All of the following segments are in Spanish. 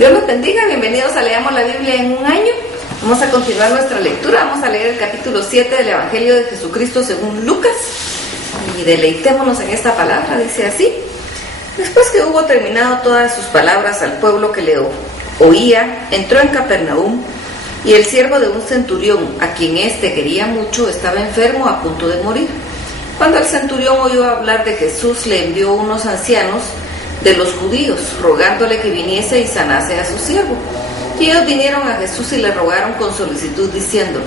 Dios los bendiga, bienvenidos a Leamos la Biblia en un año. Vamos a continuar nuestra lectura, vamos a leer el capítulo 7 del Evangelio de Jesucristo según Lucas y deleitémonos en esta palabra. Dice así: después que hubo terminado todas sus palabras al pueblo que le oía, entró en Capernaum, y el siervo de un centurión, a quien éste quería mucho, estaba enfermo a punto de morir. Cuando el centurión oyó hablar de Jesús, le envió unos ancianos de los judíos, rogándole que viniese y sanase a su siervo. Y ellos vinieron a Jesús y le rogaron con solicitud, diciendo: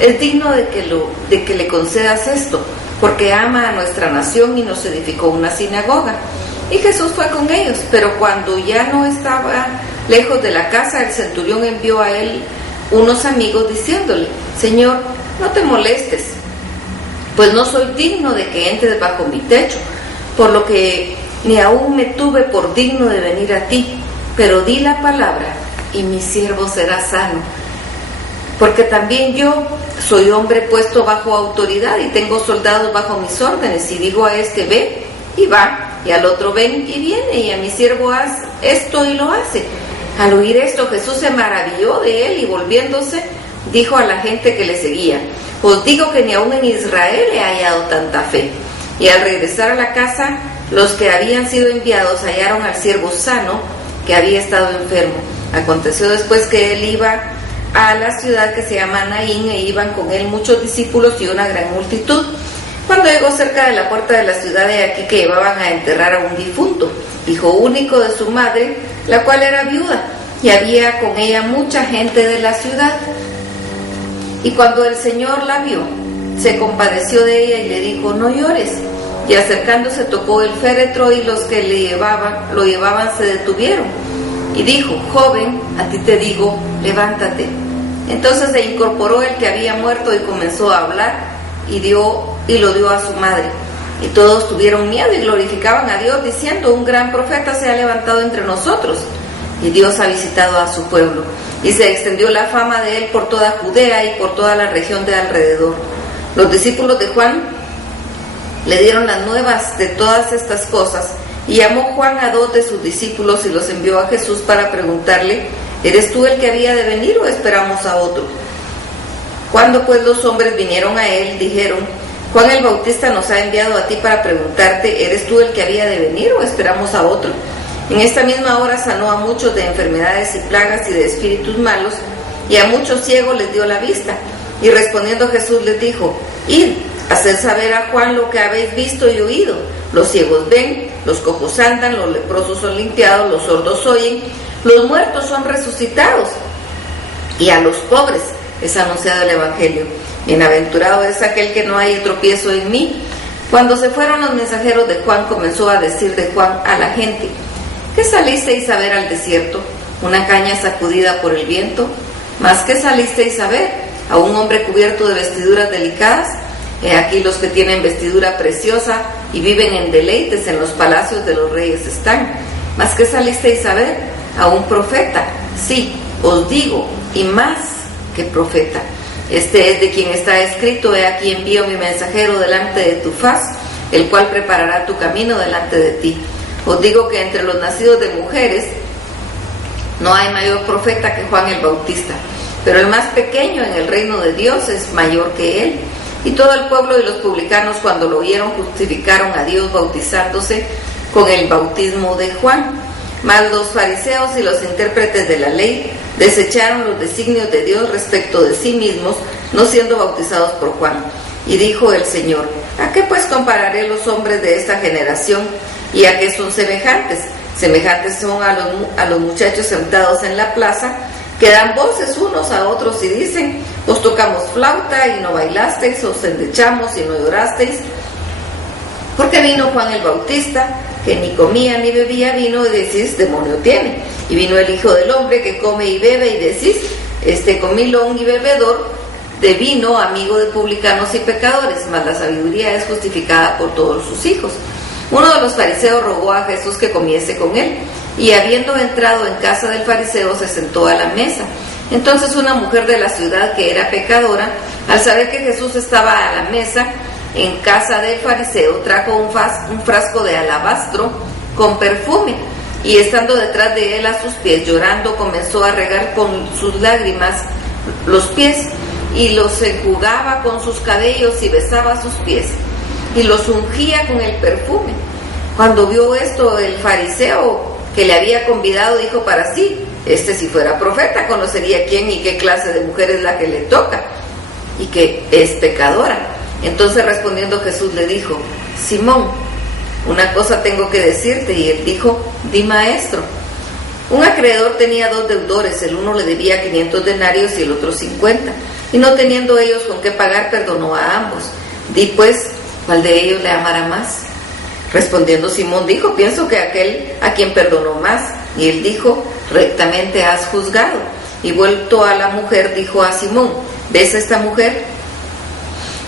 es digno de que le concedas esto, porque ama a nuestra nación y nos edificó una sinagoga. Y Jesús fue con ellos, pero cuando ya no estaba lejos de la casa, el centurión envió a él unos amigos diciéndole: Señor, no te molestes, pues no soy digno de que entres bajo mi techo, por lo que ni aún me tuve por digno de venir a ti, pero di la palabra y mi siervo será sano. Porque también yo soy hombre puesto bajo autoridad y tengo soldados bajo mis órdenes, y digo a este: ve, y va, y al otro: ven, y viene, y a mi siervo: haz esto, y lo hace. Al oír esto, Jesús se maravilló de él, y volviéndose dijo a la gente que le seguía: os digo que ni aún en Israel he hallado tanta fe. Y al regresar a la casa, los que habían sido enviados hallaron al siervo sano, que había estado enfermo. Aconteció después que él iba a la ciudad que se llama Naín, e iban con él muchos discípulos y una gran multitud. Cuando llegó cerca de la puerta de la ciudad, he aquí que llevaban a enterrar a un difunto, hijo único de su madre, la cual era viuda, y había con ella mucha gente de la ciudad. Y cuando el Señor la vio, se compadeció de ella y le dijo: no llores. Y acercándose tocó el féretro, y los que lo llevaban se detuvieron. Y dijo: joven, a ti te digo, levántate. Entonces se incorporó el que había muerto y comenzó a hablar, y lo dio a su madre. Y todos tuvieron miedo y glorificaban a Dios, diciendo: un gran profeta se ha levantado entre nosotros, y Dios ha visitado a su pueblo. Y se extendió la fama de él por toda Judea y por toda la región de alrededor. Los discípulos de Juan le dieron las nuevas de todas estas cosas, y llamó Juan a 2 de sus discípulos y los envió a Jesús para preguntarle: ¿eres tú el que había de venir o esperamos a otro? Cuando pues los hombres vinieron a él, dijeron: Juan el Bautista nos ha enviado a ti para preguntarte: ¿eres tú el que había de venir o esperamos a otro? En esta misma hora sanó a muchos de enfermedades y plagas y de espíritus malos, y a muchos ciegos les dio la vista. Y respondiendo Jesús les dijo: id, haced saber a Juan lo que habéis visto y oído: los ciegos ven, los cojos andan, los leprosos son limpiados, los sordos oyen, los muertos son resucitados, y a los pobres es anunciado el Evangelio. Bienaventurado es aquel que no haya tropiezo en mí. Cuando se fueron los mensajeros de Juan, comenzó a decir de Juan a la gente: ¿qué salisteis a ver al desierto? ¿Una caña sacudida por el viento? ¿Mas qué salisteis a ver? ¿A un hombre cubierto de vestiduras delicadas? He aquí los que tienen vestidura preciosa y viven en deleites en los palacios de los reyes están. ¿Mas qué salisteis a ver? A un profeta. Sí, os digo, y más que profeta. Este es de quien está escrito: he aquí envío mi mensajero delante de tu faz, el cual preparará tu camino delante de ti. Os digo que entre los nacidos de mujeres no hay mayor profeta que Juan el Bautista, pero el más pequeño en el reino de Dios es mayor que él. Y todo el pueblo y los publicanos, cuando lo oyeron, justificaron a Dios bautizándose con el bautismo de Juan. Mas los fariseos y los intérpretes de la ley desecharon los designios de Dios respecto de sí mismos, no siendo bautizados por Juan. Y dijo el Señor: ¿a qué pues compararé los hombres de esta generación? ¿Y a qué son semejantes? Semejantes son a los muchachos sentados en la plaza, que dan voces unos a otros y dicen: os tocamos flauta y no bailasteis, os endechamos y no llorasteis. Porque vino Juan el Bautista, que ni comía ni bebía vino, y decís: demonio tiene. Y vino el Hijo del Hombre, que come y bebe, y decís: comilón y bebedor de vino, amigo de publicanos y pecadores. Mas la sabiduría es justificada por todos sus hijos. Uno de los fariseos rogó a Jesús que comiese con él, y habiendo entrado en casa del fariseo, se sentó a la mesa. Entonces una mujer de la ciudad, que era pecadora, al saber que Jesús estaba a la mesa en casa del fariseo, trajo un frasco de alabastro con perfume, Y estando detrás de él a sus pies, llorando, comenzó a regar con sus lágrimas los pies, y los enjugaba con sus cabellos y besaba sus pies, y los ungía con el perfume. Cuando vio esto, el fariseo que le había convidado dijo para sí: si fuera profeta, conocería quién y qué clase de mujer es la que le toca, y que es pecadora. Entonces respondiendo Jesús le dijo: Simón, una cosa tengo que decirte. Y él dijo: Di, maestro. Un acreedor tenía 2 deudores, el uno le debía 500 denarios y el otro 50, y no teniendo ellos con qué pagar, perdonó a ambos. Di pues, ¿cuál de ellos le amará más? Respondiendo Simón dijo: Pienso que aquel a quien perdonó más. Y él dijo: Rectamente has juzgado. Y vuelto a la mujer, dijo a Simón: ¿Ves esta mujer?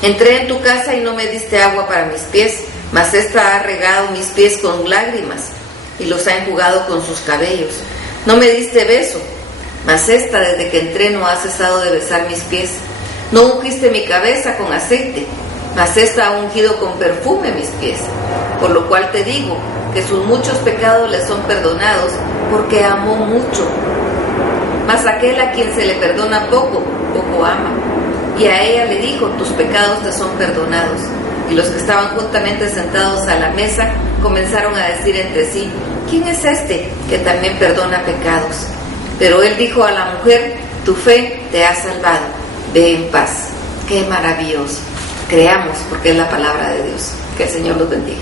Entré en tu casa y no me diste agua para mis pies, mas esta ha regado mis pies con lágrimas y los ha enjugado con sus cabellos. No me diste beso, mas esta desde que entré no ha cesado de besar mis pies. No ungiste mi cabeza con aceite, mas esta ha ungido con perfume mis pies. Por lo cual te digo que sus muchos pecados le son perdonados, porque amó mucho. Mas aquel a quien se le perdona poco, poco ama. Y a ella le dijo: tus pecados te son perdonados. Y los que estaban juntamente sentados a la mesa comenzaron a decir entre sí: ¿quién es este que también perdona pecados? Pero él dijo a la mujer: tu fe te ha salvado, ve en paz. ¡Qué maravilloso! Creamos, porque es la palabra de Dios. Que el Señor los bendiga.